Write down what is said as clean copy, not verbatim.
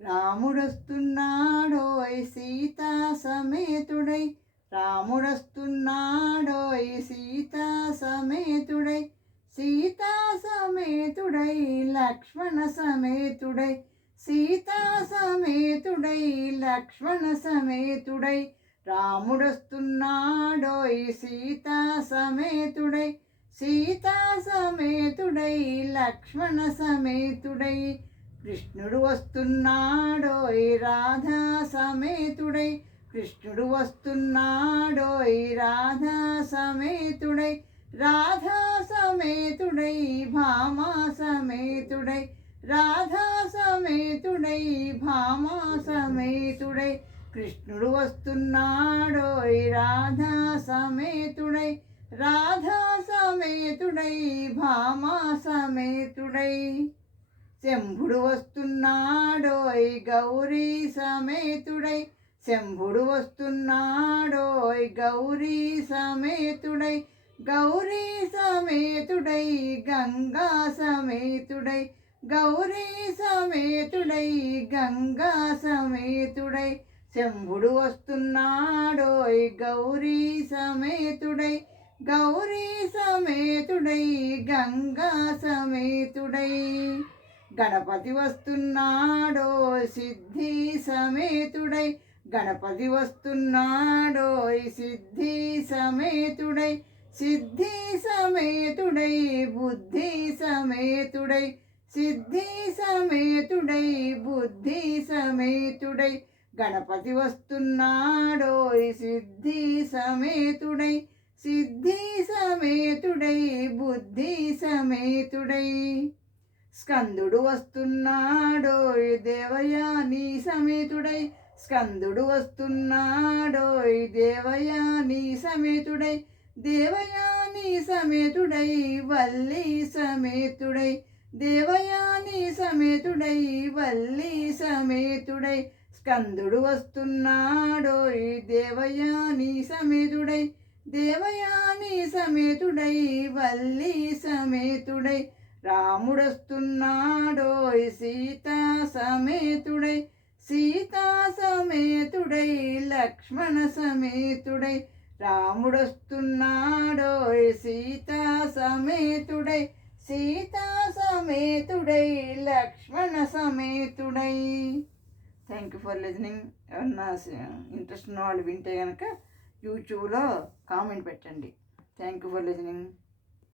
రాముడొస్తున్నాడోయ్ సీతా సమేతుడై, రాముడొస్తున్నాడోయ్ సీతా సమేతుడై, సీతా సమేతుడై లక్ష్మణ సమేతుడై, సీతా సమేతుడై లక్ష్మణ సమేతుడై, రాముడొస్తున్నాడోయ్ సీతా సమేతుడై, సీతా సమేతుడై లక్ష్మణ సమేతుడై, కృష్ణుడు వస్తున్నాడోయ్ రాధా సమేతుడై, కృష్ణుడు వస్తున్నాడోయ్ రాధా సమేతుడై, రాధా సమేతుడై భామా సమేతుడై, రాధా సమేతుడై భామా సమేతుడై, కృష్ణుడు వస్తున్నాడోయ్ రాధా సమేతుడై, రాధా సమేతుడై భామా సమేతుడై, శంభుడు వస్తున్నాడోయ్ గౌరీ సమేతుడై, శంభుడు వస్తున్నాడోయ్ గౌరీ సమేతుడై, గౌరీ సమేతుడై గంగా సమేతుడై, గౌరీ సమేతుడై గంగా సమేతుడై, శంభుడు వస్తున్నాడోయ్ గౌరీ సమేతుడై, గౌరీ సమేతుడై గంగా సమేతుడై, గణపతి వస్తున్నాడోయ్ సిద్ధి సమేతుడై, గణపతి వస్తున్నాడోయ్ సిద్ధి సమేతుడై, సిద్ధి సమేతుడై బుద్ధి సమేతుడై, సిద్ధి సమేతుడై బుద్ధి సమేతుడై, గణపతి వస్తున్నాడోయ్ సిద్ధి సమేతుడై, సిద్ధి సమేతుడై బుద్ధి సమేతుడై, స్కందుడు వస్తున్నాడోయ్ దేవయాని సమేతుడై, స్కందుడు వస్తున్నాడోయ్ దేవయాని సమేతుడై, దేవయాని సమేతుడై వల్లి సమేతుడై, దేవయాని సమేతుడై వల్లి సమేతుడై, స్కందుడు వస్తున్నాడోయ్ దేవయాని సమేతుడై, దేవయాని సమేతుడై వల్లి సమేతుడై, రాముడొస్తున్నాడోయ్ సీతా సమేతుడై, సీతా సమేతుడై లక్ష్మణ సమేతుడై, రాముడొస్తున్నాడోయ్ సీతా సమేతుడై, సీతా సమేతుడై లక్ష్మణ సమేతుడై. Thank you for listening. ఎవరన్నా ఇంట్రెస్ట్ ఉన్న వాళ్ళు వింటే కనుక యూట్యూబ్లో కామెంట్ పెట్టండి. Thank you for listening.